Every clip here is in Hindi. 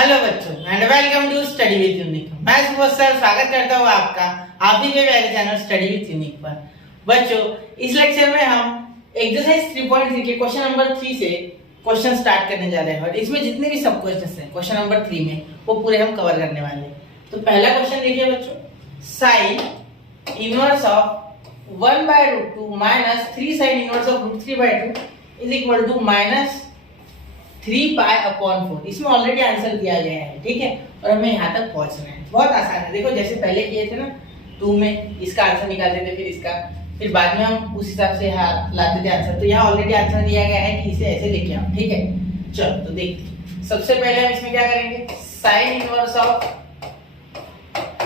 हेलो बच्चों and welcome to study with unique. मैं सुबोध सर स्वागत करता हूँ आपका आप ही के मेरे चैनल स्टडी विद यूनिक पर। बच्चों इस लेक्चर में हम एक्सरसाइज 3.3 के क्वेश्चन नंबर 3 से क्वेश्चन स्टार्ट करने जा रहे हैं और इसमें जितने भी सब क्वेश्चंस हैं क्वेश्चन नंबर 3 में वो पूरे हम कवर करने वाले हैं। तो पहला क्वेश्चन देखिए बच्चों, sine inverse of 1/√2 minus 3 sine inverse of √3/2 is equal to minus 3π/4। इसमें ऑलरेडी आंसर दिया गया है, ठीक है, और हमें यहाँ तक पहुंचना है। बहुत आसान है, देखो जैसे पहले किए थे ना 2 में इसका आंसर निकालते थे, फिर इसका, फिर बाद में हम उस हिसाब से यहाँ लाते थे आंसर। तो यहाँ ऑलरेडी आंसर दिया गया है कि इसे ऐसे लेके आओ, ठीक है। चलो तो देखते, सबसे पहले हम इसमें क्या करेंगे, साइन इनवर्स ऑफ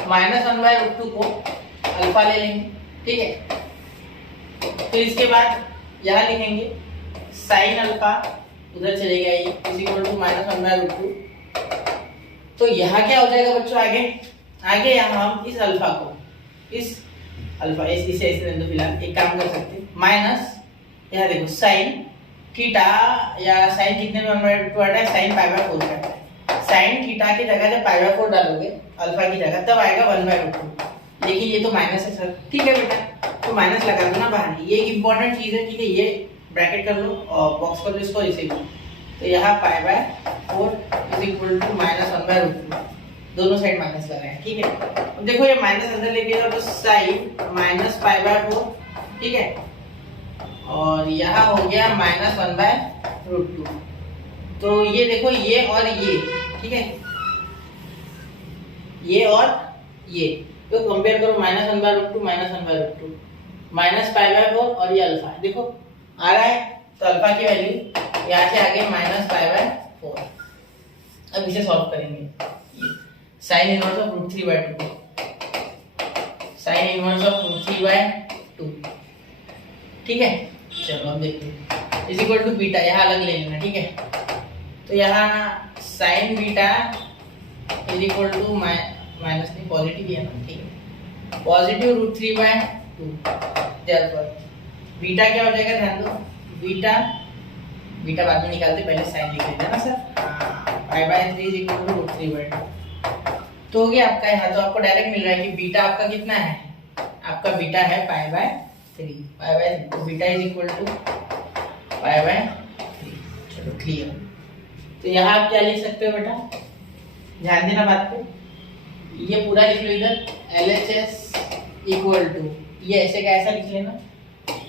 -1/√2 को अल्फा ले लेंगे, ठीक है। फिर इसके बाद यहाँ लिखेंगे साइन अल्फा, उधर चलेगा ये इज इक्वल टू -1/√2। तो यहाँ क्या हो जाएगा बच्चों, आगे यहाँ हम इस अल्फा को इसे ऐसे रहने दो फिलहाल, एक काम कर सकते हैं माइनस, यहाँ देखो साइन थीटा या साइन कितने में 1/√2 आता है, साइन π/4 आता है। साइन थीटा की जगह जब π/4 डालोगे अल्फा की जगह तब आएगा 1/√2, लेकिन ये तो माइनस है सर, ठीक है बेटा, तो माइनस लगा दो ना बाहर। ये एक इंपॉर्टेंट चीज है, ठीक है, ये ब्रैकेट कर लो और बॉक्स कर लो इसको इसे भी। तो यहाँ π/4 इज इक्वल टू -1/√2, दोनों साइड माइनस लगाए, ठीक है। अब देखो ये माइनस अंदर लेके जाओ तो साइन -π/4, ठीक है, और यहाँ हो गया -1/√2। तो ये देखो ये और ये, ठीक है, ये और ये तो कंपेयर करो, -1/√2 -1/√2 -π/4 और ये अल्फा देखो आ रहा है, तो अल्फा की वैल्यू यहाँ से आगे -π/4। अब इसे सॉल्व करेंगे, sign inverse of √3/2, sign inverse of √3/2, ठीक है। चलो अब देखते हैं, इज इक्वल टू बीटा, यहाँ अलग ले लेना, ठीक है। तो यहाँ sine beta is equal to minus नहीं पॉजिटिव है ना, ठीक है, पॉजिटिव √3/2। देयरफॉर बीटा क्या हो जाएगा, ध्यान दो, बीटा बाद में निकालते, पहले साइन लिख लेते हैं ना सर। π/3 इज इक्वल टू √3/2 तो हो गया आपका। यहाँ तो आपको डायरेक्ट मिल रहा है कि बीटा आपका कितना है, आपका बीटा है π/3 तो बीटा इज इक्वल टू π/3। चलो क्लियर। तो यहाँ आप क्या लिख सकते हो बेटा, ध्यान देना बात पे, ये पूरा लिख लो इधर, LHS इक्वल टू, ये ऐसे का ऐसा लिख लेना,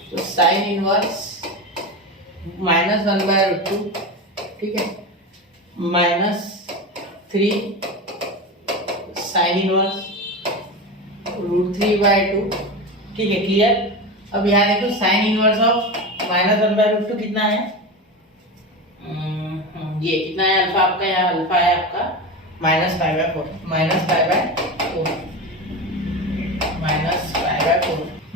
तो साइन इनवर्स -1/√2, ठीक है, -3 साइन इनवर्स √3/2, ठीक है, क्लियर। अब यहाँ देखो साइन इनवर्स ऑफ -1/√2 कितना है, ये कितना है अल्फा आपका, यहाँ अल्फा है आपका -π/4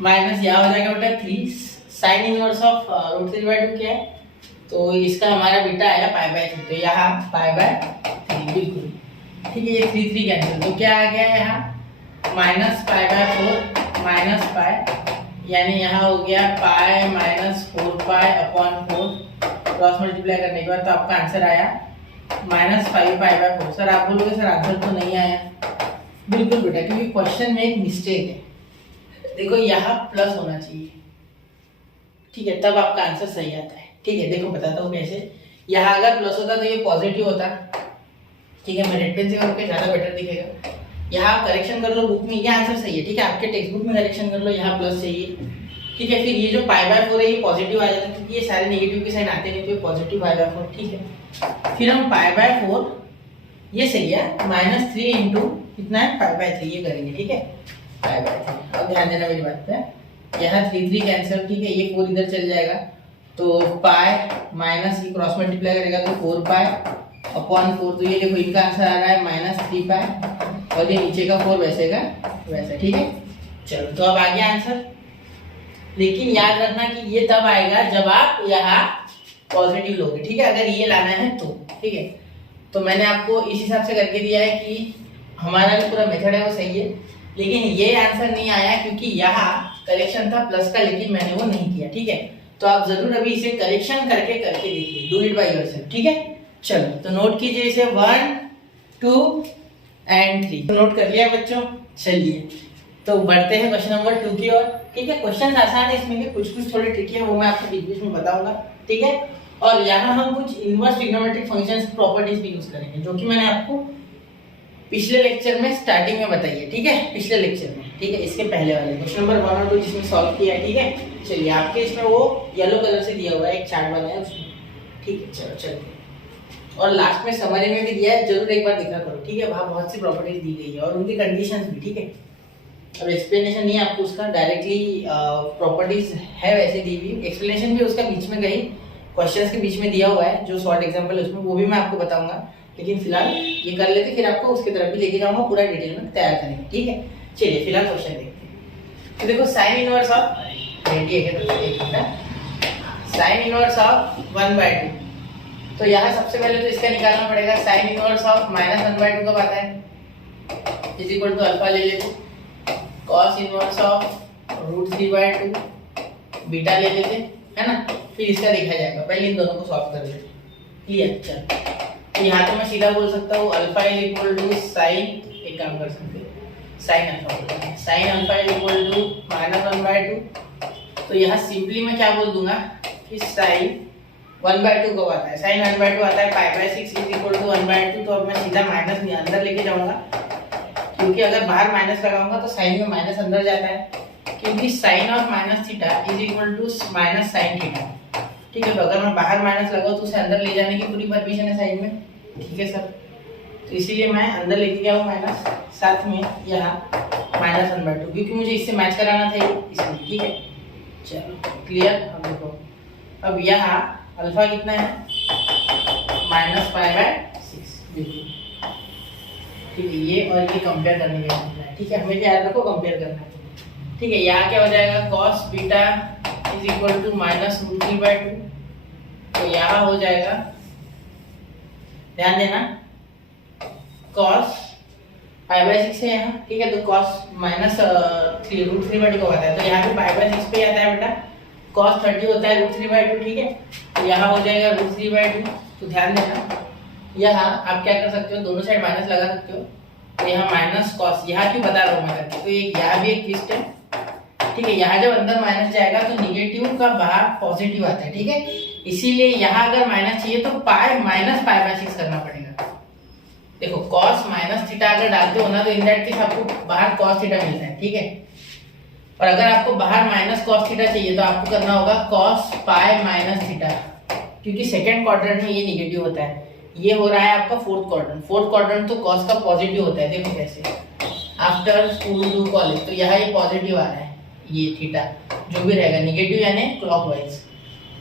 माइनस यहाँ हो जाएगा बेटा 3 साइन इनवर्स ऑफ √3/2 क्या है, तो इसका हमारा बीटा आया π/3, तो यहाँ π/3 बिल्कुल, ठीक है, ये 3 कैंसिल, तो क्या आ गया यहाँ -π/4 माइनस पाई, यानी यहाँ हो गया π-4π/4 क्रॉस मल्टीप्लाई करने के बाद तो आपका आंसर आया -5π/4। सर आप बोलोगे सर आंसर तो नहीं आया, बिल्कुल बेटा, क्योंकि क्वेश्चन में एक मिस्टेक है। देखो यहाँ प्लस होना चाहिए, ठीक है, तब आपका आंसर सही आता है, ठीक है। देखो बताता हूँ कैसे, यहाँ अगर प्लस होता तो ये पॉजिटिव होता, ठीक है, मैं रेड पेन से करूँगा ज्यादा बेटर दिखेगा। यहाँ करेक्शन कर लो बुक में, ये आंसर सही है, ठीक है, आपके टेक्स्ट बुक में करेक्शन कर लो, यहाँ प्लस चाहिए, ठीक है। फिर ये जो π/4 है ये पॉजिटिव आ जाता है, क्योंकि ये सारे नेगेटिव के साइन आते नहीं, तो ये पॉजिटिव π/4, ठीक है। फिर हम π/4 ये सही है, -3 इंटू कितना है π/3 ये करेंगे, ठीक है, π/3। अब ध्यान देना मेरी बात पे, यहाँ 3 कैंसिल, ठीक है, ये 4 इधर चल जाएगा, तो पाई माइनस ये क्रॉस मल्टीप्लाई करेगा तो 4π/4, तो ये देखो इनका आंसर आ रहा है -3π, और ये नीचे का 4 वैसे का वैसा, ठीक है। चलो तो अब आ गया आंसर, लेकिन याद रखना कि ये तब आएगा जब आप यहाँ पॉजिटिव लोगे, ठीक है, अगर ये लाना है तो, ठीक है। तो मैंने आपको इस हिसाब से करके दिया है कि हमारा जो पूरा मेथड है वो सही है, लेकिन ये आंसर नहीं आया क्योंकि यहाँ करेक्शन था प्लस का, लेकिन मैंने वो नहीं किया, ठीक है। तो आप जरूर अभी इसे करेक्शन करके देखिए, डू इट बाय योरसेल्फ, ठीक है। चलो तो नोट कीजिए इसे 1 2 एंड 3। नोट कर लिया बच्चों? चलिए तो बढ़ते हैं क्वेश्चन नंबर 2 की ओर। ठीक है, क्वेश्चन आसान है, इसमें भी कुछ थोड़े ट्रिकी है, वो मैं आपको बीच बीच में बताऊंगा। ठीक है, और यहाँ हम कुछ इनवर्स ट्रिग्नोमेट्रिक फंक्शंस की प्रॉपर्टीज भी यूज करेंगे, जो कि मैंने आपको पिछले लेक्चर में स्टार्टिंग में बताई है। ठीक है, पिछले लेक्चर में। ठीक है, इसके पहले वाले क्वेश्चन नंबर 1 और 2 जिसमें सॉल्व किया है। ठीक है, चलिए आपके इसमें वो येलो कलर से दिया हुआ है, एक चार्ट बना है उसमें। ठीक है, चलो चलिए, और लास्ट में समरी में भी दिया है, जरूर एक बार देखा करो। ठीक है, वहाँ बहुत सी प्रॉपर्टीज दी गई है और उनकी कंडीशंस भी। ठीक है, अब एक्सप्लेनेशन नहीं है आपको उसका, डायरेक्टली प्रॉपर्टीज है वैसे दी हुई, एक्सप्लेनेशन भी उसका बीच में गई, क्वेश्चंस के बीच में दिया हुआ है जो शॉर्ट एग्जांपल है उसमें, वो भी मैं आपको बताऊंगा। लेकिन फिलहाल ये कर लेते, फिर आपको उसकी तरफ भी लेके जाऊंगा, पूरा डिटेल में तैयार करेंगे। ठीक है, चलिए फिलहाल क्वेश्चन देखते हैं। तो देखो साइन इनवर्स ऑफ रेडी है, तो एक मिनट, साइन इनवर्स ऑफ 1/2। तो यहाँ सबसे पहले तो इसका निकालना पड़ेगा। साइन इनवर्स ऑफ -1/2 कब आता है? इज इक्वल टू अल्फा ले लेते, कॉस इनवर्स ऑफ √3/2 बीटा ले लेते, है ना। फिर इसका देखा जाएगा, पहले इन दोनों को सॉल्व कर लेते। क्लियर? चल, तो यहाँ तो मैं सीधा बोल सकता हूँ alpha is equal to sine, एक काम कर सकते हैं साइन अल्फा बोलते हैं, sine alpha is equal to -1/2। तो यहाँ सिंपली मैं क्या बोल दूंगा कि साइन 1/2 कब आता है? साइन 1/2 आता है π/6 इज इक्वल टू 1/2। तो अब मैं सीधा माइनस अंदर लेके जाऊंगा, क्योंकि अगर बाहर माइनस लगाऊंगा तो साइन में माइनस अंदर जाता है, क्योंकि sine of minus theta is equal to minus sine theta. ठीक है, तो अगर मैं बाहर माइनस लगाऊं तो उसे अंदर ले जाने की पूरी परमिशन है साइन में। ठीक है सर, तो इसीलिए मैं अंदर लेके गया हूँ माइनस, साथ में यहाँ -1/2, क्योंकि मुझे इससे मैच कराना था इसलिए। ठीक है, चलो क्लियर। अब देखो, अब यहाँ अल्फा कितना है? -π/6। बिल्कुल ठीक है, ये और ये कंपेयर करने के लिए। ठीक है, हमें याद रखो कंपेयर करना है। ठीक है, यहाँ क्या हो जाएगा? cos beta is equal to -√3/2। तो यहाँ हो जाएगा, ध्यान देना, cos π/6 है यहाँ। ठीक है, तो cos -√3/2 आता है, तो यहाँ पे π/6 पे आता है बेटा, cos 30 होता है √3/2। ठीक है, तो यहाँ हो जाएगा √3/2। तो ध्यान देना, यहाँ आप क्या कर सकते हो, दोनों साइड माइनस लगा सकते हो। तो यहाँ माइनस कॉस, यहाँ क्यों बता रहा हूँ मैं करके, तो एक यहाँ भी एक ट्विस्ट है। ठीक है, यहाँ जब अंदर माइनस जाएगा तो निगेटिव का बाहर पॉजिटिव आता है। ठीक है, इसीलिए यहाँ अगर माइनस चाहिए तो -π/6 करना पड़ेगा। देखो कॉस माइनस थीटा अगर डालते हो ना, तो इन दैट केस आपको बाहर कॉस थीटा मिलता है। ठीक है, और अगर आपको बाहर माइनस कॉस थीटा चाहिए तो आपको करना होगा cos π-θ, क्योंकि सेकंड क्वाड्रेंट में ये निगेटिव होता है। ये हो रहा है आपका फोर्थ क्वाड्रेंट, तो cos का पॉजिटिव होता है। देखो कैसे, आफ्टर स्कूल टू कॉलेज, तो यहाँ ये पॉजिटिव आ रहा है, ये थीटा जो भी रहेगा निगेटिव यानी क्लॉकवाइज।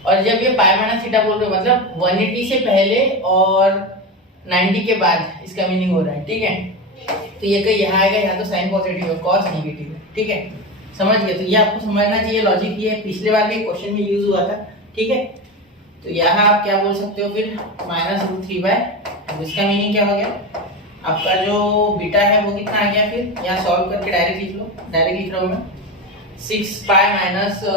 और जब ये π-θ बोल रहे हो, मतलब 180 से पहले और 90 के बाद इसका मीनिंग हो रहा है। ठीक है, तो ये कहीं यहाँ आएगा, यहाँ तो साइन पॉजिटिव है, कॉस नेगेटिव है। ठीक है, समझ गए? तो ये आपको समझना चाहिए, लॉजिक ये पिछले बार भी क्वेश्चन में यूज हुआ था। ठीक है, तो यहाँ आप क्या बोल सकते हो फिर, -√3/2। इसका मीनिंग क्या हो गया? आपका जो बीटा है वो कितना आ गया? फिर यहाँ सॉल्व करके डायरेक्ट लिख लो, डायरेक्ट लिख रहा हूँ मैं, 6π - तो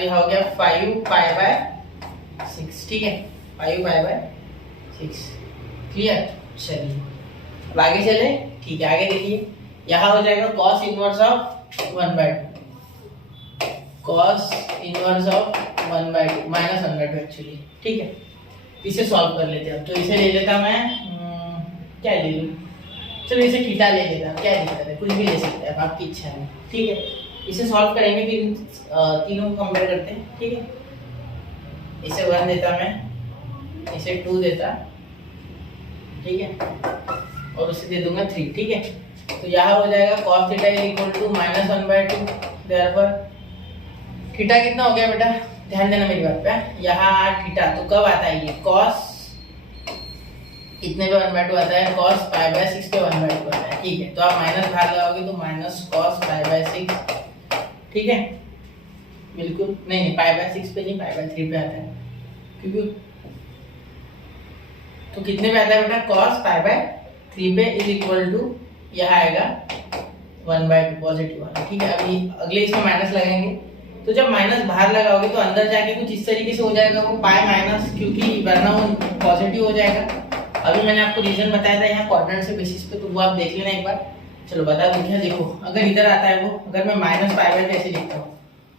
यहाँ हो गया 5π/6। ठीक है, 5π/6। क्लियर? चलिए अब आगे चले। ठीक है, आगे देखिए, यहाँ हो जाएगा cos inverse of 1/2, cos inverse of 1/2 -1/2 actually. ठीक है, इसे सॉल्व कर लेते हैं। तो इसे ले लेता मैं, क्या ले लूँ, चलो इसे थीटा ले लेता, क्या ले लेता है, कुछ भी ले सकते हैं, आपकी इच्छा है। ठीक है, इसे सॉल्व करेंगे, फिर तीनों को कंपेयर करते हैं। ठीक है, इसे 1 देता मैं, इसे 2 देता, ठीक है, और उसे दे दूंगा 3। ठीक है, तो यहाँ हो जाएगा cos theta is equal to -1/2। Therefore theta कितना हो गया बेटा, ध्यान देना मेरी बात पे, यहाँ थीटा तो कब आता है? ये cos कितने पे 1/2 आता है? cos π/6 पे 1/2 आता है। ठीक है, तो आप माइनस बाहर लगाओगे तो -cos π/6। ठीक है, बिल्कुल नहीं π/6 पे नहीं, π/3 पे आता है, क्योंकि तो कितने पे आता है बेटा? cos π/3 पे इज इक्वल टू यहाँ आएगा 1/2 पॉजिटिव वाला। ठीक है, अभी अगले इसमें माइनस लगाएंगे, तो जब माइनस बाहर लगाओगे तो अंदर जाके कुछ इस तरीके से हो जाएगा वो पाई माइनस, क्योंकि वरना वो पॉजिटिव हो जाएगा। अभी मैंने आपको रीजन बताया था यहाँ क्वाड्रेंट से बेसिस पे, तो वो आप देख लेना एक बार। चलो बता दूं क्या, देखो अगर इधर आता है वो, अगर मैं माइनस पाई बाय कैसे लिखता हूँ,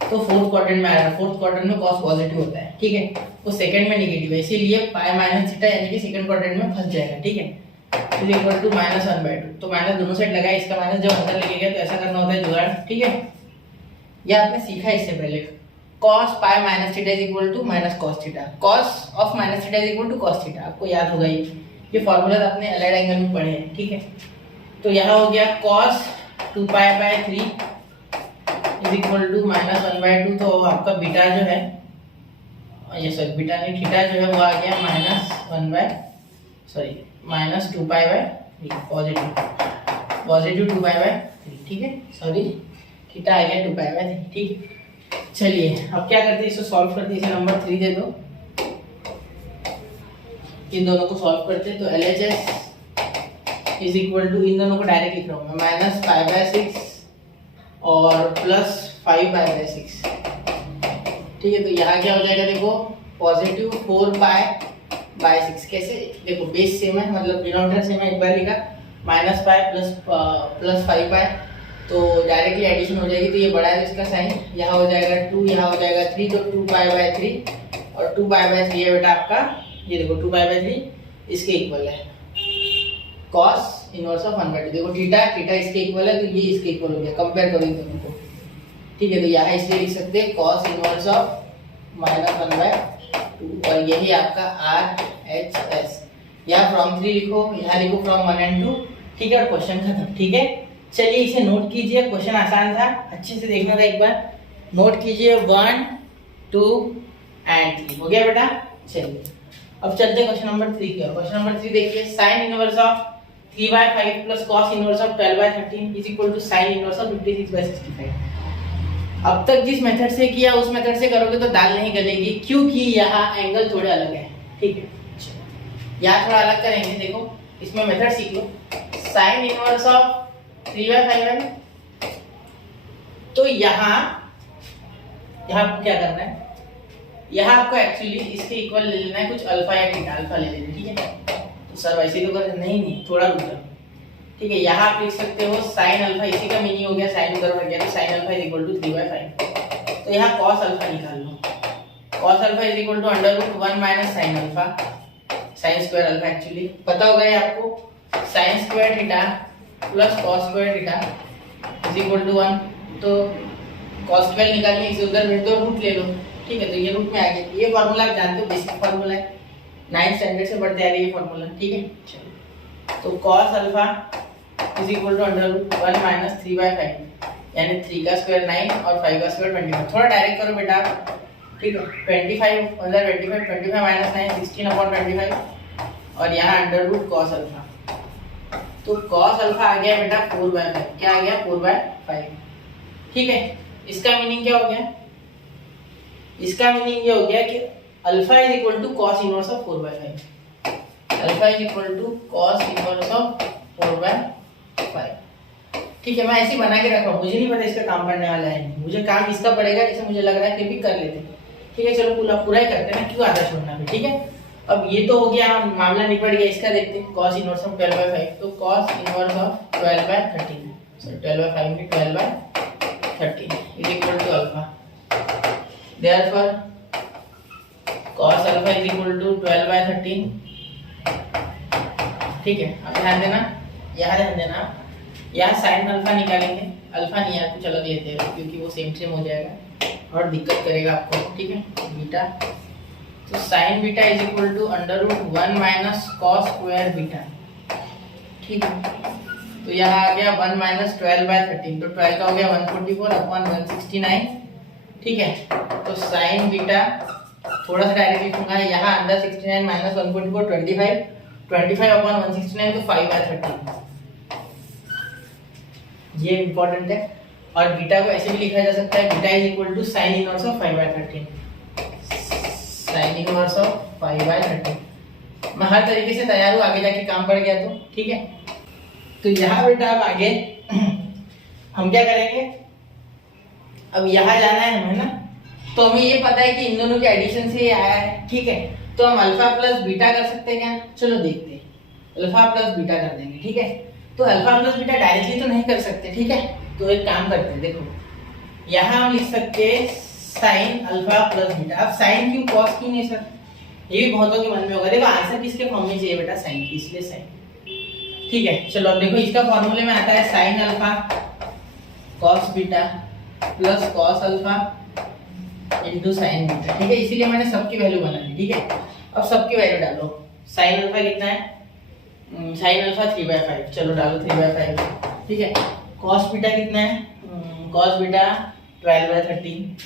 तो फोर्थ क्वाड्रेंट में आ रहा है, फोर्थ क्वाड्रेंट में कॉस पॉजिटिव होता है, ठीक है, वो सेकंड में नेगेटिव है, इसीलिए पाई माइनस थीटा यानी कि सेकंड क्वाड्रेंट में फंस जाएगा, ठीक है, इज इक्वल टू -1/2। तो माइनस दोनों साइड लगाए, इसका माइनस जब अंदर लेके गया तो ऐसा करना होता है जुगाड़, ठीक है। यह आपने सीखा इससे पहले, cos pi minus theta is equal to minus cos theta, cos of minus theta is equal to cos theta, आपको याद होगा ये फॉर्मूला आपने अलाइड एंगल में पढ़े हैं, ठीक है। तो यहाँ हो गया cos 2π/3 इज इक्वल टू -1/2, तो आपका बीटा जो है, ये सॉरी बीटा नहीं, थीटा जो है वो आ गया -2π/3 पॉजिटिव 2π/3, ठीक है, सॉरी थीटा आ गया 2π/3, ठीक है। चलिए अब क्या करते हैं, इसको सॉल्व करते हैं, इसे नंबर 3 दे दो, इन दोनों को सॉल्व करते हैं। तो LHS इज इक्वल टू, इन दोनों को डायरेक्ट लिख रहा हूँ मैं, -π/6 और +5π/6, ठीक है। तो यहाँ क्या हो जाएगा, देखो पॉजिटिव 4π/6, कैसे, देखो बेस सेम है, मतलब डिनोमिनेटर सेम है, एक बार लिखा -π प्लस 5π, तो डायरेक्टली एडिशन हो जाएगी, तो ये बड़ा है तो इसका साइन यहाँ हो जाएगा 2, यहाँ हो जाएगा 3, तो 2π/3 और 2π/3 है बेटा आपका, ये देखो 2π/3 इसके इक्वल है cos इनवर्स ऑफ 1/2, देखो थीटा इसके इक्वल है, तो ये इसके इक्वल हो गया, कंपेयर करो इन दोनों को, ठीक है। तो यहाँ इसलिए लिख सकते हैं cos इनवर्स ऑफ -1/2, और यही आपका RHS, यहाँ फ्रॉम 3 लिखो, यहाँ लिखो फ्रॉम 1 and 2, ठीक है, और क्वेश्चन खत्म, ठीक है। चलिए इसे नोट कीजिए, क्वेश्चन आसान था, अच्छे से देखना था एक बार, नोट कीजिए 1, 2 and 3, हो गया बेटा। चलिए अब चलते हैं क्वेश्चन नंबर 3 की। क्वेश्चन नंबर 3 देखिए, sine inverse of 3/5 plus cos inverse of 12/13 is equal to sine inverse of 56/65। अब तक जिस मेथड से किया उस मेथड से करोगे तो दाल नहीं गलेगी, क्योंकि यहाँ एंगल थोड़े अलग है, ठीक है। यहाँ थोड़ा अलग करेंगे, देखो इसमें मेथड सीख लो, साइन इनवर्स ऑफ 3/5 है, तो यहाँ आपको क्या करना है, यहाँ आपको एक्चुअली इसके इक्वल ले लेना है, कुछ अल्फा या थीटा, अल्फा ले लेना है, ठीक है। तो सर वैसे तो कर नहीं थोड़ा रुक जाओ, ठीक है। यहाँ आप लिख सकते हो साइन अल्फा, इसी का मीनिंग हो गया, साइन उधर बढ़ गया तो sine alpha is equal to 3/5, तो यहाँ कॉस अल्फा निकाल लो, cos alpha is equal to √1 minus sine alpha, sine square alpha, actually पता होगा ये आपको, sine square theta plus cos square theta is equal to 1, तो cos 12 निकालिए, इसे उधर भेज दो, रूट ले लो, ठीक है। तो ये रूट में आ गया, ये फार्मूला आप जानते हो, बेसिक फार्मूला है, 9th स्टैंडर्ड से पढ़ते आ रहे ये फार्मूला, ठीक है। तो cos alpha is equal to √1 minus 3/5, यानी 3 का स्क्वायर 9 और 5 का स्क्वायर 25, थोड़ा डायरेक्ट करो बेटा, ठीक है। 25 माइनस 9 16/25, और यहाँ √cos अल्फा, तो cos अल्फा आ गया बेटा 4/5, क्या आ गया 4/5, ठीक है। इसका मीनिंग क्या हो गया, इसका मीनिंग ये हो गया कि alpha is equal to cos inverse of 4/5, alpha is equal to cos inverse of 4/5, ठीक है। मैं ऐसे बना के रखा हूँ, मुझे नहीं पता इसका काम पड़ने वाला है, मुझे काम इसका पड़ेगा, इसे मुझे लग रहा है फिर भी कर लेते हैं, ठीक है। चलो पूरा ही करते हैं, क्यों आधा छोड़ना है, ठीक है। अब ये तो हो गया, मामला निपट गया, इसका देखते हैं cos इनवर्स ऑफ 12/5, तो cos इनवर्स ऑफ 12/13, सो 12/5 में 12/13 is equal to alpha, therefore cos alpha is equal to 12/13, ठीक है। अब ध्यान देना, यहाँ साइन अल्फा निकालेंगे, अल्फा नहीं है तो चलो लेते हैं, क्योंकि वो सेम हो जाएगा और दिक्कत करेगा आपको, ठीक है। बीटा, तो sine beta is equal to √1 minus cos square beta, ठीक है। तो यहाँ आ गया 1 माइनस 12/13, तो 12 का हो गया 144/169, ठीक है। तो साइन बीटा थोड़ा सा डायरेक्ट लिखूंगा, यहाँ अंदर 69 माइनस 144 25/169, तो 5/13, ये इंपॉर्टेंट है। और बीटा को ऐसे भी लिखा जा सकता है, beta is equal to sine inverse of 5/13, sine inverse of 5/13। मैं हर तरीके से तैयार हूँ, आगे जाके काम पड़ गया तो, ठीक है। तो यहाँ बेटा अब आगे हम क्या करेंगे, अब यहाँ जाना है हमें ना, तो हमें ये पता है कि इन दोनों के एडिशन से ये आया है, ठीक है। तो हम अल्फा प्लस बीटा कर सकते हैं क्या, चलो देखते हैं। अल्फा प्लस बीटा कर देंगे, ठीक है। तो अल्फा प्लस बीटा डायरेक्टली तो नहीं कर सकते, ठीक है। तो एक काम करते हैं, देखो यहाँ हम लिख सकते हैं साइन अल्फा प्लस बीटा। अब साइन क्यों, कॉस क्यों नहीं सर, ये भी बहुतों के मन में होगा। देखो आंसर किसके फॉर्म में चाहिए बेटा, साइन की, इसलिए साइन, ठीक है। चलो अब देखो इसका फॉर्मूले में आता है sine alpha cos beta plus cos alpha into sine beta, ठीक है। इसीलिए मैंने सबकी वैल्यू बना ली, ठीक है। अब सबकी वैल्यू डालो। साइन अल्फा कितना है, साइन अल्फा 3/5, चलो डालो 3/5, ठीक है। कॉस बीटा कितना है, कॉस बीटा 12/13,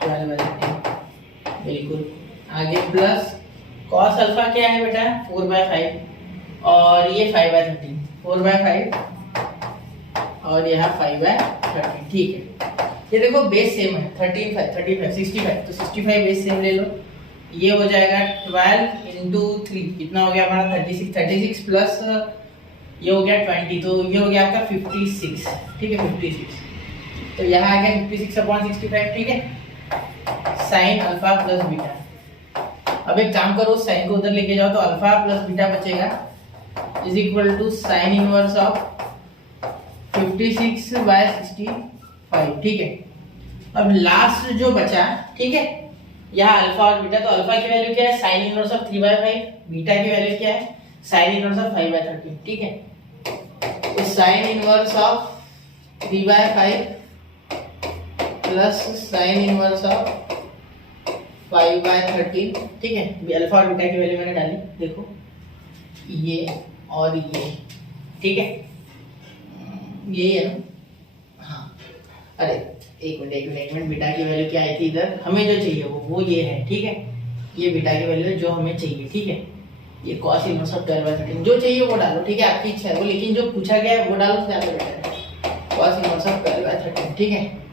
12/13 बिल्कुल। आगे प्लस कॉस अल्फा क्या है बेटा 4/5 और ये 5/13, 4/5 और यहाँ 5/13, ठीक है। ये देखो बेस सेम है, 35 65, तो 65 बेस सेम ले लो। ये हो जाएगा 12 इंटू 3, कितना हो गया हमारा 36 प्लस ये हो गया 20, तो ये हो गया आपका 56, ठीक है 56। तो यहाँ आ गया 56/65, ठीक है। साइन अल्फा प्लस बीटा, अब एक काम करो साइन को उधर लेके जाओ, तो अल्फा प्लस बीटा बचेगा is equal to sine inverse of 56/65, ठीक है। अब लास्ट जो बचा, ठीक है, यहाँ अल्फा और बीटा, तो अल्फा की वैल्यू क्या है साइन इनवर्स ऑफ 3/5, बीटा की वैल्यू क्या है साइन इनवर्स ऑफ 5/13, ठीक है। तो sign inverse of 3/5 plus sign inverse of 5/13, ठीक है। अल्फा और बीटा की वैल्यू मैंने डाली, देखो ये और ये, ठीक है, ये है ना, हाँ। अरे एक मिनट, बीटा की वैल्यू क्या आई थी इधर, हमें जो चाहिए वो ये है, ठीक है। ये बीटा की वैल्यू है जो हमें चाहिए, ठीक है। ये cos इनवर्स ऑफ 12/13 जो चाहिए वो डालो, ठीक है, आपकी इच्छा है वो, लेकिन जो पूछा गया है वो डालो तो ज्यादा बेटर है। cos इनवर्स ऑफ 12/13, ठीक है,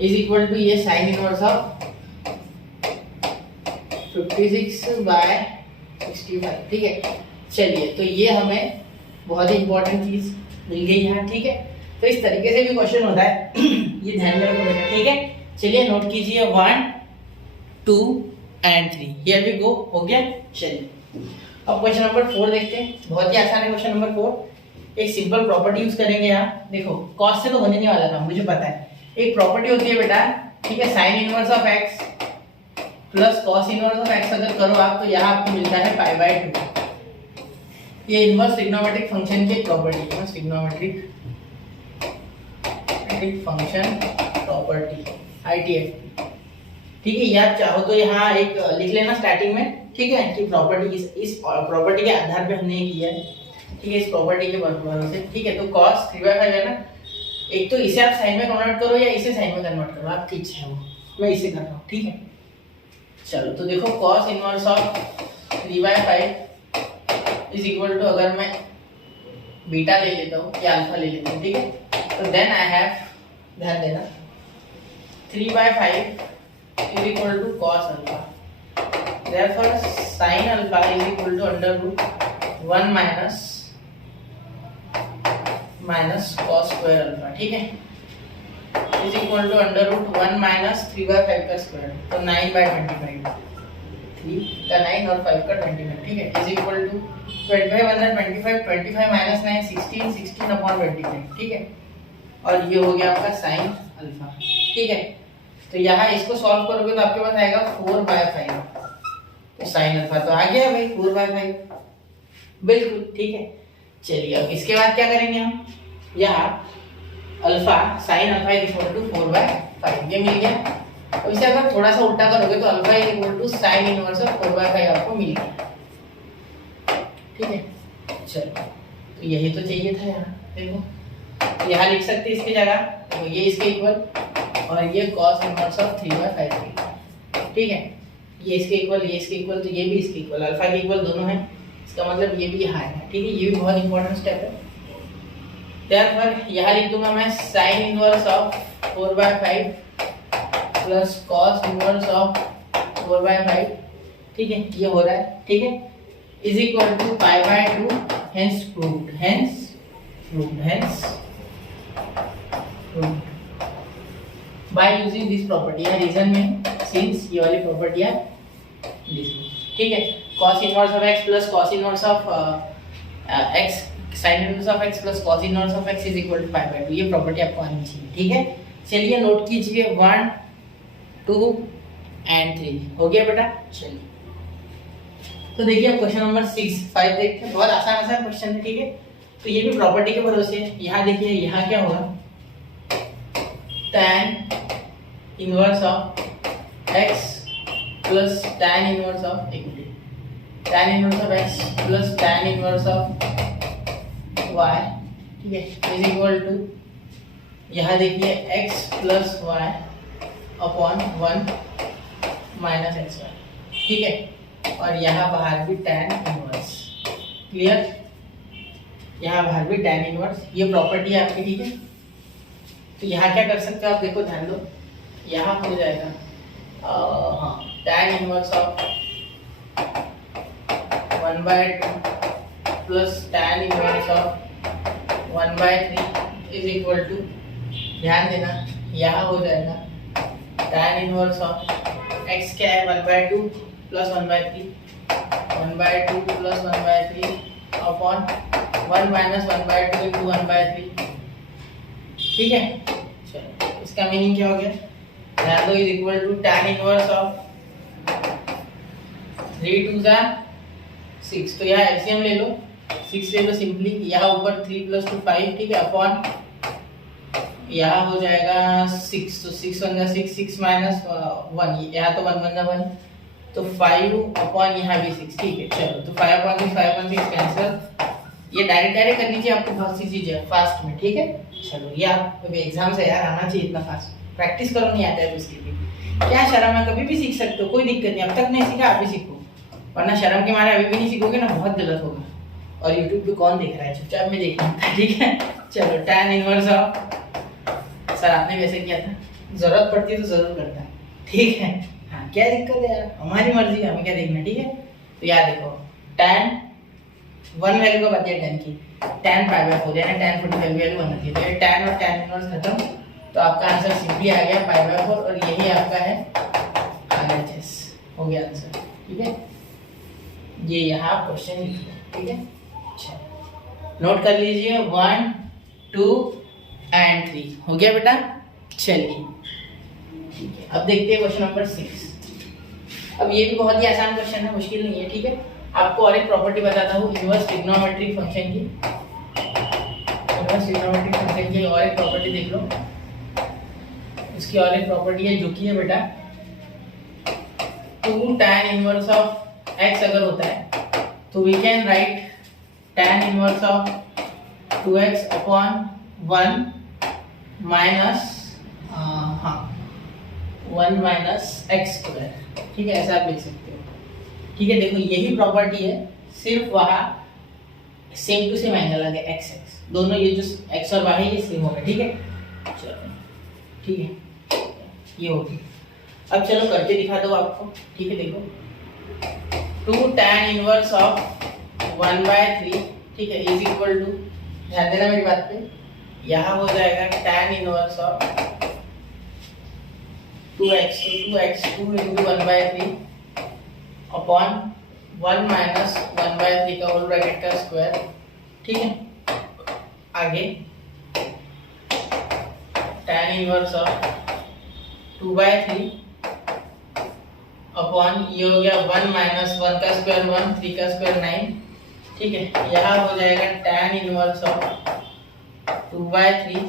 इज इक्वल टू ये साइन इनवर्स ऑफ 56/65, ठीक है। चलिए तो ये हमें बहुत ही इंपॉर्टेंट चीज मिल गई यहाँ, ठीक है। तो इस तरीके से भी क्वेश्चन होता है ये ध्यान में रखो बेटा, ठीक है। चलिए नोट कीजिए 1 2 एंड 3, हियर वी गो, हो गया। चलिए अब क्वेश्चन नंबर 4 देखते हैं, बहुत ही आसान है क्वेश्चन नंबर 4। एक सिंपल प्रॉपर्टी यूज करेंगे यहाँ, देखो कॉस से तो होने नहीं वाला था मुझे पता है। एक प्रॉपर्टी होती है बेटा, ठीक है, sign inverse of x plus cos inverse of x अगर करो आप, तो यहाँ आपको मिलता है π/2। ये इनवर्स ट्रिग्नोमेट्रिक फंक्शन की प्रॉपर्टी है, ट्रिग्नोमेट्रिक फंक्शन प्रॉपर्टी ITF, ठीक है। या चाहो तो यहाँ एक लिख लेना स्टार्टिंग में, ठीक है, कि प्रॉपर्टी इस प्रॉपर्टी के आधार पे हमने किया है, ठीक है, इस प्रॉपर्टी के भरोसे, ठीक है। तो cos 3/5 है ना, एक तो इसे आप साइन में कन्वर्ट करो या इसे साइन में कन्वर्ट करो, आपकी इच्छा है वो, मैं इसे कर रहा हूँ, ठीक है। चलो तो देखो cos inverse of 3/5 is equal to, अगर मैं बीटा ले लेता हूँ या अल्फा ले लेता हूँ, ठीक है, तो देन आई हैव, ध्यान देना, 3/5 is equal to cos alpha, therefore sin alpha is equal to under root 1 minus cos square alpha, ठीक है, is equal to under root 1 minus 3/5 का स्क्वायर, तो 9/25, 3 का 9 और 5 का 25, ठीक है, is equal to 25 under 25, 25 minus 9 16, 16/25, ठीक है। और ये हो गया आपका साइन अल्फा, ठीक है। तो यहाँ इसको सॉल्व करोगे तो आपके पास आएगा 4/5, तो साइन अल्फा तो आ गया भाई 4/5, बिल्कुल, ठीक है। चलिए अब इसके बाद क्या करेंगे हम, यहाँ alpha sine alpha is equal to 4/5, ये मिल गया। अब इसे अगर थोड़ा सा उल्टा करोगे तो alpha is equal to sine inverse of 4/5 आपको मिल गया, ठीक है। चलो तो यही तो चाहिए था यहाँ, देखो यहाँ लिख सकते इसकी जगह, तो ये इसके इक्वल और ये cos इनवर्स ऑफ 3/5, ठीक है, ये इसके इक्वल, ये इसके इक्वल, तो ये भी इसके इक्वल, अल्फा के इक्वल दोनों हैं, इसका मतलब ये भी यहाँ है, ठीक है। ये भी बहुत इंपॉर्टेंट स्टेप है। therefore यहाँ लिख दूंगा मैं sine inverse of 4/5 plus cos inverse of 4/5, ठीक है, ये हो रहा है, ठीक है, is equal to π/2, hence proved, by using this property, या रीजन में सिंस ये वाली प्रॉपर्टी है, ठीक है। cos inverse of x plus cos inverse of x sine inverse of x plus cos inverse of x is equal to 5/2। ये प्रॉपर्टी आपको आनी चाहिए, ठीक है। चलिए नोट कीजिए 1 2 एंड 3 हो गया बेटा। चलिए तो देखिए अब क्वेश्चन नंबर 6 5 देखते हैं। बहुत आसान आसान क्वेश्चन है, ठीक है। तो ये भी प्रॉपर्टी के भरोसे है। यहाँ देखिए यहाँ क्या होगा, tan inverse of x plus tan inverse of equality, tan inverse of x plus tan inverse of y, ठीक है, इज इक्वल टू यहाँ देखिए x plus y upon 1 minus x y, ठीक है। और यहाँ बाहर भी tan इनवर्स, क्लियर, यहाँ बाहर भी tan इनवर्स, ये प्रॉपर्टी है आपकी, ठीक है। तो यहाँ क्या कर सकते हो आप, देखो ध्यान दो, यहाँ हो जाएगा हाँ tan inverse of 1/2 plus tan inverse of 1/3 is equal to, ध्यान देना यहाँ हो जाएगा tan इनवर्स ऑफ x क्या है 1/2 plus 1/3 1/2 plus 1/3 upon 1 minus 1/2 into 1/3, ठीक है। चलो इसका मीनिंग क्या हो गया, ध्यान दो, is equal to tan inverse of 3 2 6। तो यहाँ एलसीएम ले लो, 6 ले लो सिंपली, यहाँ ऊपर 3 प्लस 2 5, ठीक है, अपॉन यहाँ हो जाएगा 6, तो 6 बन जाएगा 6 6 माइनस 1, यहाँ तो 1 बन जाएगा 1, तो 5 अपॉन यहाँ भी 6, ठीक है। चलो तो 5 अपॉन 6 कैंसिल, ये डायरेक्ट करनी चाहिए आपको, बहुत सी चीज़ है फास्ट में, ठीक है। चलो ये आप एग्जाम से यार आना चाहिए इतना फास्ट, प्रैक्टिस करो, नहीं आता है तो इसके लिए क्या शर्म है, कभी भी सीख सकते हो, कोई दिक्कत नहीं। अब तक नहीं सीखा आप भी सीखो, वरना शर्म के मारे अभी भी नहीं सीखोगे ना, बहुत गलत होगा। और यूट्यूब पे कौन देख रहा है, चुपचाप में देखना, ठीक है। चलो tan इनवर्स ऑफ, सर आपने वैसे किया था, जरूरत पड़ती है तो जरूर करता है, ठीक है। हाँ क्या दिक्कत है यार, हमारी मर्जी, हमें क्या देखना, ठीक है। तो यार देखो tan 1 वैल्यू का बताइए tan की, tan 5/4 यानी tan 45 वैल्यू 1 होती है, तो ये tan और tan इनवर्स खत्म, तो आपका आंसर सिंपली आ गया 5/4, और यही आपका है RHS, हो गया आंसर, ठीक है। ये यहाँ क्वेश्चन लिख लो, ठीक है। अच्छा नोट कर लीजिए 1 2 एंड 3 हो गया बेटा। चलिए ठीक है, अब देखते हैं क्वेश्चन नंबर 6। अब ये भी बहुत ही आसान क्वेश्चन है, मुश्किल नहीं है, ठीक है। आपको और एक प्रॉपर्टी बताता हूँ इनवर्स ट्रिग्नोमेट्रिक फंक्शन की, इनवर्स ट्रिग्नोमेट्रिक फंक्शन की और एक प्रॉपर्टी देख लो। इसकी और एक प्रॉपर्टी है जो कि है बेटा 2 tan इनवर्स ऑफ x अगर होता है तो we can write tan inverse of 2x upon 1 minus 1 minus x square, ठीक है, ऐसा आप लिख सकते हो, ठीक है। देखो यही प्रॉपर्टी है, सिर्फ वहाँ सेम टू सेम एंगल आ गया x x, दोनों ये जो x और y है ये सेम हो गया, ठीक है। चलो ठीक है, ये हो गया। अब चलो करके दिखा दो आपको, ठीक है। देखो 2 tan इनवर्स ऑफ 1/3, ठीक है, इज इक्वल टू, ध्यान देना मेरी बात पे, यहाँ हो जाएगा tan इनवर्स ऑफ 2x, तो 2x 2 इंटू 1/3 अपॉन 1 माइनस 1/3 का होल ब्रैकेट का स्क्वायर, ठीक है। आगे tan इनवर्स ऑफ 2/3 अपॉन ये हो गया 1 माइनस 1 का स्क्वायर 1, 3 का स्क्वायर 9, ठीक है। यहाँ हो जाएगा tan इनवर्स ऑफ 2/3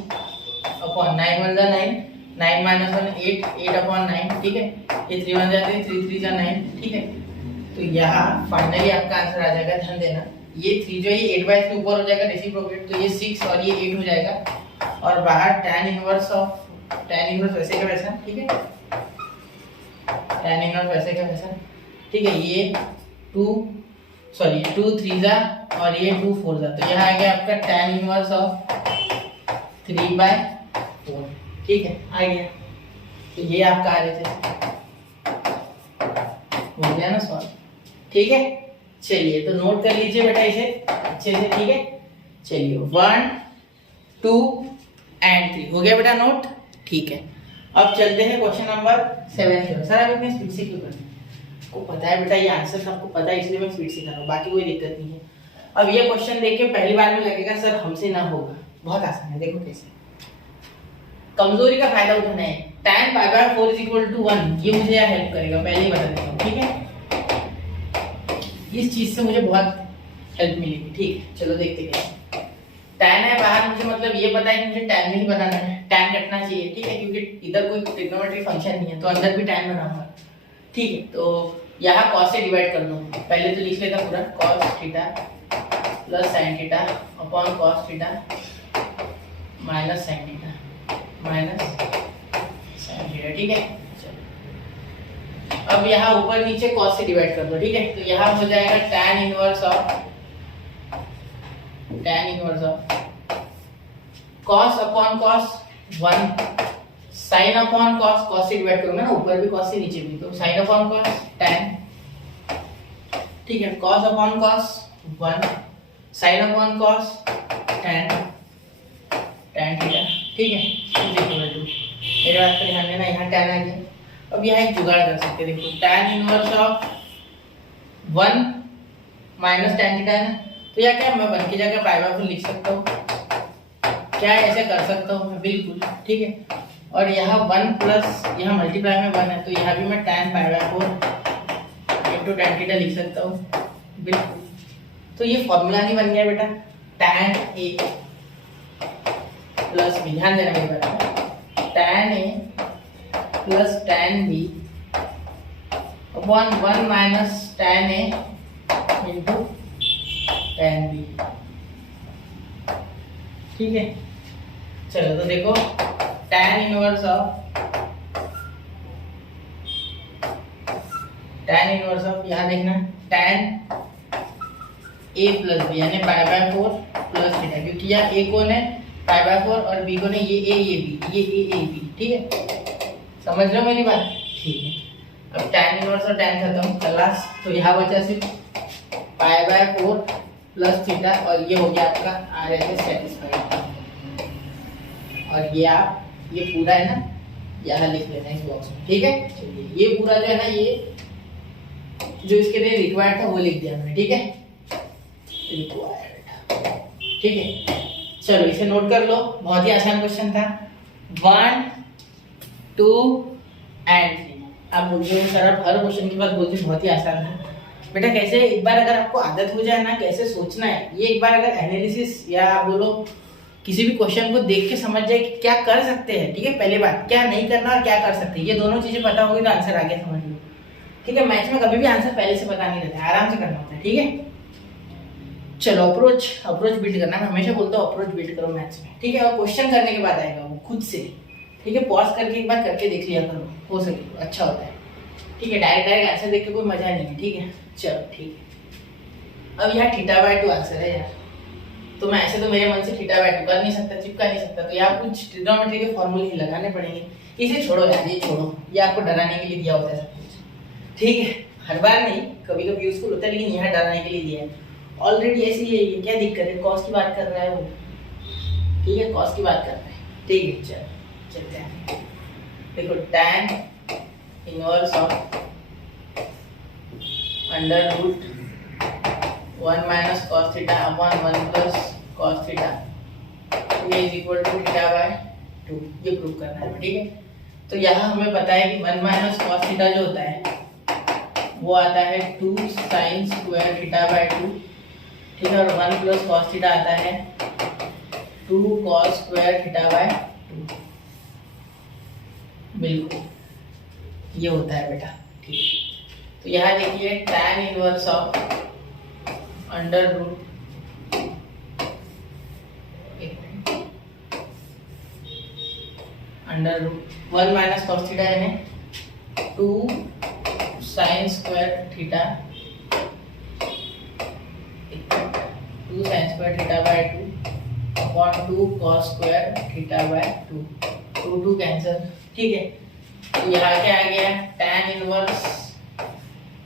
अपॉन 9 1 जा 9, 9 माइनस 1 8, 8 अपॉन 9, ठीक है। ये 3 1 जाते हैं 3 3 जा 9, ठीक है। तो यहाँ फाइनली आपका आंसर आ जाएगा, ध्यान देना, ये 3 जो है 8/3 ऊपर हो जाएगा रेसिप्रोकेट, तो ये 6 और ये 8 हो जाएगा, और बाहर tan inverse of, tan inverse वैसे का वैसा, ठीक है, tan इनवर्स वैसे का वैसा, ठीक है। ये 2 3 जा और ये 2 4 जा, तो यहाँ आ गया आपका tan इनवर्स ऑफ 3/4, ठीक है, आ गया। तो ये आपका आ रहे थे, हो गया ना सॉल्व, ठीक है। चलिए तो नोट कर लीजिए बेटा इसे अच्छे से, ठीक है। चलिए 1 2 एंड 3 हो गया बेटा नोट, ठीक है। अब चलते हैं क्वेश्चन नंबर 7 की ओर। सर आप इतनी स्पीड से क्यों कर रहे हैं? आपको पता है बेटा ये आंसर सबको पता है, इसलिए मैं स्पीड से कर रहा हूँ, बाकी कोई दिक्कत नहीं है। अब ये क्वेश्चन देख के पहली बार में लगेगा सर हमसे ना होगा, बहुत आसान है, देखो कैसे। कमजोरी का फायदा उठाना है। tan pi by 4 is equal to 1, ये मुझे यहाँ हेल्प करेगा, पहले ही बता देता हूँ, ठीक है। इस चीज से मुझे बहुत हेल्प मिलेगी, ठीक है। चलो देखते क्या। tan है बाहर, मुझे मतलब ये पता है कि मुझे tan में ही बनाना है, tan कटना चाहिए, ठीक है, क्योंकि इधर कोई ट्रिग्नोमेट्रिक फंक्शन नहीं है तो अंदर भी tan बनाऊंगा, ठीक है। तो यहाँ cos से डिवाइड कर दो, पहले तो लिख लेता पूरा cos theta plus sin theta upon cos theta minus sin theta minus sin theta, ठीक है। अब यहाँ ऊपर नीचे cos से डिवाइड कर दो, ठीक है। तो यहाँ हो जाएगा tan inverse of cos upon cos 1 sin upon cos, cos से डिवाइड करूंगा ना, ऊपर भी cos से नीचे भी, तो sin अपॉन cos tan, ठीक है। cos upon cos 1 sin upon cos tan theta, ठीक है, इक्वल टू, मेरे बात पर ध्यान देना, यहाँ tan आ गया। अब यहाँ एक जुगाड़ कर सकते हैं, देखो tan inverse of 1 minus tan theta है ना, तो यह क्या मैं 1 की जगह पाई बाय 4 लिख सकता हूँ, क्या ऐसे कर सकता हूँ मैं, बिल्कुल, ठीक है। और यहाँ 1 प्लस यहाँ मल्टीप्लाई में 1 है, तो यहाँ भी मैं tan pi by 4 into tan theta लिख सकता हूँ, बिल्कुल। तो ये फॉर्मूला नहीं बन गया बेटा, tan A प्लस B, ध्यान देना मेरी बात, tan A plus tan B upon 1 minus tan A into tan B, ठीक है। चलो तो देखो tan इनवर्स ऑफ यहाँ देखना tan A प्लस B यानी पाई बाय 4 प्लस थीटा, क्योंकि यहाँ A कौन है पाई बाय 4 और B कौन है ये A ये B, ये A B, ठीक है, समझ रहे हो मेरी बात, ठीक है। अब tan इनवर्स और tan खत्म खलास, तो यहाँ बचा सिर्फ पाई बाय 4 प्लस थीटा, और ये हो गया आपका RHS सेटिस्फाइड। और ये आप ये पूरा है ना यहाँ लिख लेना इस बॉक्स में, ठीक है। चलिए ये पूरा जो है ना, ये जो इसके लिए रिक्वायर्ड था वो लिख दिया मैंने, ठीक है, रिक्वायर्ड, ठीक है। चलो इसे नोट कर लो, बहुत ही आसान क्वेश्चन था। 1 2 एंड 3, आप बोलते हो सर आप हर क्वेश्चन के बाद बोलते बहुत ही आसान था। बेटा कैसे, एक बार अगर आपको आदत हो जाए ना कैसे सोचना है, ये एक बार अगर एनालिसिस या आप बोलो किसी भी क्वेश्चन को देख के समझ जाए कि क्या कर सकते हैं, ठीक है, पहले बात क्या नहीं करना और क्या कर सकते हैं, ये दोनों चीजें पता होगी तो आंसर आगे समझ लो, ठीक है। मैथ्स में कभी भी आंसर पहले से पता नहीं रहता, आराम से करना होता है, ठीक है। चलो अप्रोच बिल्ड करना, मैं हमेशा बोलता हूँ अप्रोच बिल्ड करो मैथ्स में, ठीक है। और क्वेश्चन करने के बाद आएगा वो खुद से, ठीक है, पॉज करके एक बार करके देख लिया करो, हो सके तो अच्छा होता है, ठीक है। डायरेक्ट आंसर देख के कोई मजा नहीं है, ठीक है। चलो ठीक है, अब यहाँ थीटा बाय 2 आंसर है यार, तो मैं ऐसे तो मेरे मन से थीटा बाय 2 कर नहीं सकता, चिपका नहीं सकता, तो यहाँ कुछ ट्रिग्नोमेट्री के फॉर्मूले ही लगाने पड़ेंगे। इसे छोड़ो यार, ये छोड़ो, ये आपको डराने के लिए दिया होता है सब कुछ, ठीक है। हर बार नहीं, कभी कभी यूजफुल होता है, लेकिन यहाँ डराने के लिए दिया है, ऑलरेडी ऐसी है, ये क्या दिक्कत है, कॉस की बात कर रहा है वो, ठीक है, कॉस की बात कर रहा है, ठीक है। चलो चलते हैं, देखो tan inverse of under root 1 minus cos theta upon 1 plus cos theta is equal to theta by 2, ये प्रूव करना है, ठीक है। तो यहाँ हमें पता है कि 1 माइनस cos थीटा जो होता है वो आता है 2 sin स्क्वायर थीटा बाय 2, ठीक है, और 1 प्लस cos थीटा आता है 2 cos स्क्वायर थीटा बाय 2, बिल्कुल ये होता है बेटा, ठीक है। तो यहाँ देखिए tan inverse of under root under root 1 minus cos theta यानी 2 sin square theta 2 sin square theta by 2 upon 2 cos square theta by 2, 2 cancel, ठीक है। तो यहाँ क्या आ गया tan इनवर्स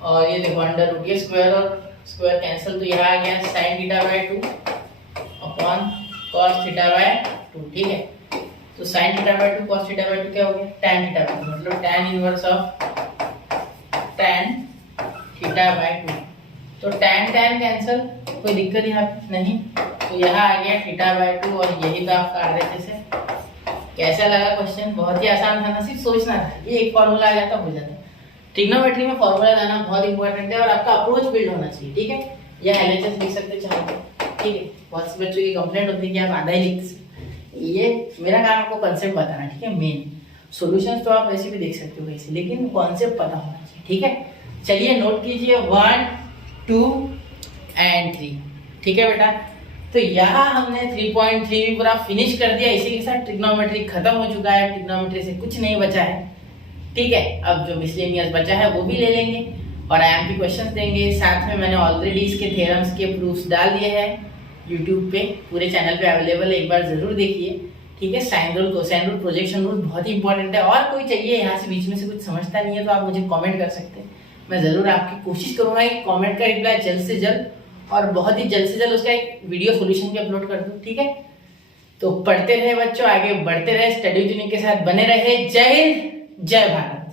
और ये देखो अंडर रूट, ये स्क्वायर और स्क्वायर कैंसिल, तो यहाँ आ गया sin theta by 2 upon cos theta by 2, ठीक है। तो sin theta by 2 cos theta by 2 क्या हो गया tan थीटा बाय 2, मतलब tan inverse of tan theta by 2। तो tan tan कैंसिल, कोई दिक्कत यहाँ पे नहीं। तो यहाँ आ गया θ/2 और यही था आपका RHS है। कैसा लगा क्वेश्चन? बहुत ही आसान था ना, सिर्फ सोचना था, ये एक फॉर्मूला आ जाता हो जाता। ट्रिग्नोमेट्री में फॉर्मूला लाना बहुत इंपॉर्टेंट है और आपका अप्रोच बिल्ड होना चाहिए, ठीक है। या LHS लिख सकते चाहो, ठीक है। बहुत से बच्चों की कंप्लेंट होती है कि आप आधा ही लिखते। ये मेरा काम आपको कॉन्सेप्ट बताना, ठीक है। मेन सॉल्यूशंस तो आप वैसे भी देख सकते हो वैसे, लेकिन कॉन्सेप्ट पता होना चाहिए, ठीक है। चलिए नोट कीजिए 1, 2 and 3, ठीक है बेटा। तो यहाँ हमने 3.3 भी पूरा फिनिश कर दिया। इसी के साथ ट्रिग्नोमेट्री खत्म हो चुका है, ट्रिग्नोमेट्री से कुछ नहीं बचा है, ठीक है। अब जो मिसलेनियस बचा है वो भी ले लेंगे और IMP क्वेश्चंस देंगे। साथ में मैंने ऑलरेडी इसके थ्योरम्स के प्रूफ्स डाल दिए हैं यूट्यूब पे, पूरे चैनल पे अवेलेबल है, एक बार जरूर देखिए, ठीक है। Sine rule, cosine rule, projection rule बहुत ही इंपॉर्टेंट है। और कोई चाहिए यहाँ से बीच में से कुछ समझता नहीं है तो आप मुझे कमेंट कर सकते हैं, मैं जरूर आपकी कोशिश करूंगा कि कमेंट का रिप्लाई जल्द से जल्द और बहुत ही जल्द से जल्द उसका एक वीडियो सॉल्यूशन भी अपलोड कर दूं, ठीक है। तो पढ़ते रहे बच्चों, आगे बढ़ते रहे, स्टडी यूनिक के साथ बने रहे। जय हिंद, जय भारत।